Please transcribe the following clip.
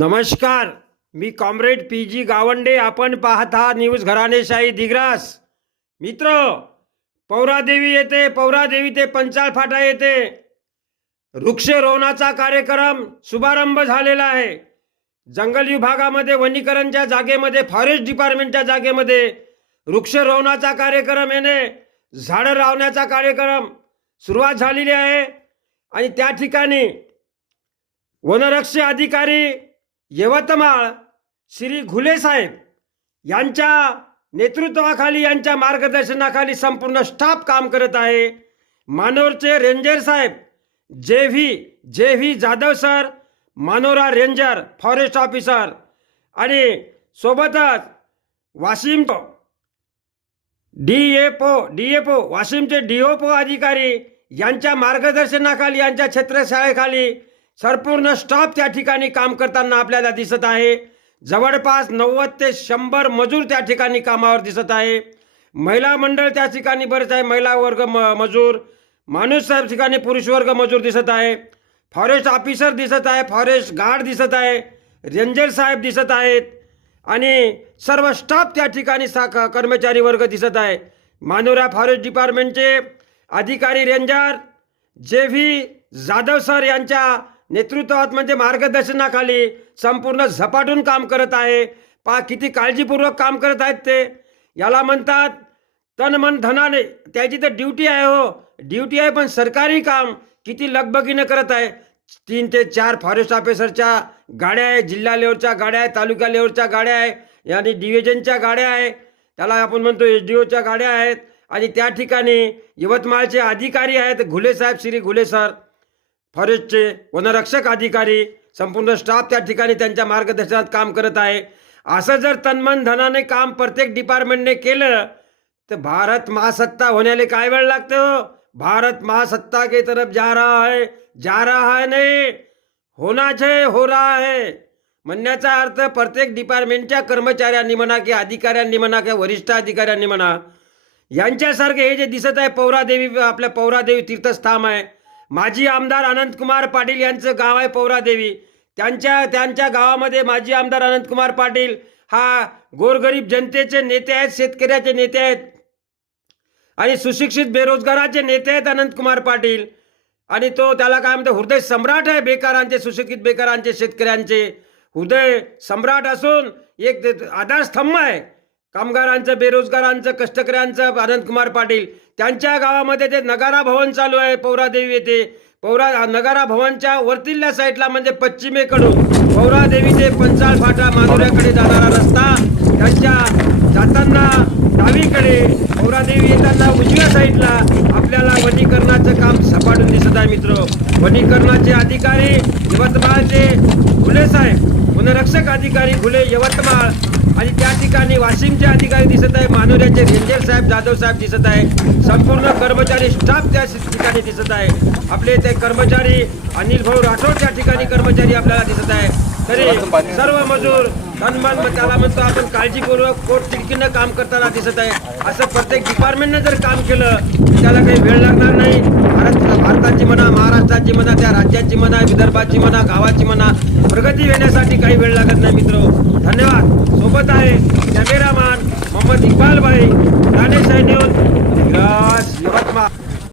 नमस्कार मी comrade P G Gawande आपण पाहता न्यूज घराणेशाही दिग्रास. मित्र पौरादेवी येते पौरादेवी ते पंचाळ फाटा येते वृक्षरोवणाचा कार्यक्रम शुभारंभ झालेला आहे. जंगल विभागामध्ये वनीकरणच्या जागेमध्ये फॉरेस्ट डिपार्टमेंटच्या जागेमध्ये वृक्षरोवणाचा कार्यक्रम येणे झाडं लावण्याचा कार्यक्रम सुरुवात झालेली आहे. आणि त्या ठिकाणी वनरक्षी अधिकारी यवतमाळ श्री घुले साहेब यांच्या नेतृत्वाखाली यांच्या मार्गदर्शनाखाली संपूर्ण स्टाफ काम करत आहे. मानोरचे रेंजर साहेब J V J V Jadhav sir Manora ranger forest officer आणि सोबतच Washim D F O D F O वाशिमचे डी ओ अधिकारी यांच्या मार्गदर्शनाखाली यांच्या क्षेत्रशाळेखाली संपूर्ण स्टाफ त्या ठिकाणी काम करताना आपल्याला दिसत आहे. जवळपास नव्वद ते शंभर मजूर त्या ठिकाणी कामावर दिसत आहे. महिला मंडळ त्या ठिकाणी बरेच आहे. महिला वर्ग म मजूर माणूस साहेब ठिकाणी पुरुष वर्ग मजूर दिसत आहे. फॉरेस्ट ऑफिसर दिसत आहे. फॉरेस्ट गार्ड दिसत आहे. रेंजर साहेब दिसत आहेत. आणि सर्व स्टाफ त्या ठिकाणी सा क- कर्मचारी वर्ग दिसत आहे. मानोरा फॉरेस्ट डिपार्टमेंटचे अधिकारी रेंजर जे व्ही जाधव सर यांच्या नेतृत्वात म्हणजे मार्गदर्शनाखाली संपूर्ण झपाटून काम करत आहे. पा किती काळजीपूर्वक काम करत आहेत ते. याला म्हणतात तन मन धनाने. त्याची तर ड्युटी आहे हो. ड्युटी आहे पण सरकारी काम किती लगबगीनं करत आहे. तीन ते चार फॉरेस्ट ऑफिसरच्या गाड्या आहे जिल्हा लेवलच्या गाड्या आहे तालुका लेवलच्या गाड्या आहे आणि डिव्हिजनच्या गाड्या आहे. त्याला आपण म्हणतो एस डी ओच्या गाड्या आहेत. आणि त्या ठिकाणी यवतमाळचे अधिकारी आहेत घुले साहेब श्री घुले सर. फॉरेस्टचे वनरक्षक अधिकारी संपूर्ण स्टाफ त्या ठिकाणी त्यांच्या मार्गदर्शनात काम करत आहे. असं जर तन्मन धनाने काम प्रत्येक डिपार्टमेंटने केलं तर भारत महासत्ता होण्याला काय वेळ लागते? हो भारत महासत्ता के तरफ जा रहा है जा रहा है नाही. होना छे हो रहा है. म्हणण्याचा अर्थ प्रत्येक डिपार्टमेंटच्या कर्मचाऱ्यांनी म्हणा की अधिकाऱ्यांनी म्हणा किंवा वरिष्ठ अधिकाऱ्यांनी म्हणा यांच्यासारखे हे जे दिसत आहे पौरादेवी आपल्या पौरादेवी तीर्थस्थान आहे माजी आमदार अनंतकुमार पाटील यांचं गाव आहे पौरादेवी. त्यांच्या त्यांच्या गावामध्ये माजी आमदार अनंतकुमार पाटील हा गोरगरीब जनतेचे नेते आहेत शेतकऱ्याचे नेते आहेत. आणि सुशिक्षित बेरोजगाराचे नेते आहेत अनंतकुमार पाटील. आणि तो त्याला काय म्हणतो हृदय सम्राट आहे बेकारांचे सुशिक्षित बेकारांचे शेतकऱ्यांचे. हृदय सम्राट असून एक ते- आधारस्तंभ आहे. कामगारांचं बेरोजगारांचं कष्टकऱ्यांचं आनंदकुमार पाटील. त्यांच्या गावामध्ये ते नगारा भवन चालू आहे पौरादेवी येथे. पौरा नगारा भवनच्या वरतील्या साईडला म्हणजे पश्चिमेकडून. पौरादेवी ते पंचाळ फाटा माधुऱ्याकडे जाणारा रस्ता. त्यांच्या जाताना डावीकडे पौरादेवी येताना उजव्या साईडला आपल्याला वनीकरणाचं काम सपाटून दिसत आहे मित्र. वनीकरणाचे अधिकारी यवतमाळचे फुले साहेब. वनरक्षक अधिकारी घुले यवतमाळ आणि त्या ठिकाणी वाशिमचे अधिकारी दिसत आहे मानोऱ्याचे रेंजर साहेब जाधव साहेब दिसत आहे. संपूर्ण कर्मचारी स्टाफ त्या ठिकाणी दिसत आहे. आपले ते कर्मचारी अनिल भाऊ राठोड त्या ठिकाणी कर्मचारी आपल्याला दिसत आहे. तरी सर्व मजूर तनमन त्याला म्हणतो आपण काळजीपूर्वक पोट तिडकीनं काम करताना दिसत आहे. असं प्रत्येक डिपार्टमेंटनं जर काम केलं त्याला काही वेळ लागणार नाही भारत भारताची म्हणा महाराष्ट्राची म्हणा त्या राज्याची म्हणा विदर्भाची म्हणा गावाची म्हणा माहिती येण्यासाठी काही वेळ लागत नाही मित्र. धन्यवाद. सोबत आहे कॅमेरामॅन मोहम्मद इक्बाल भाई ठाणे सैन्य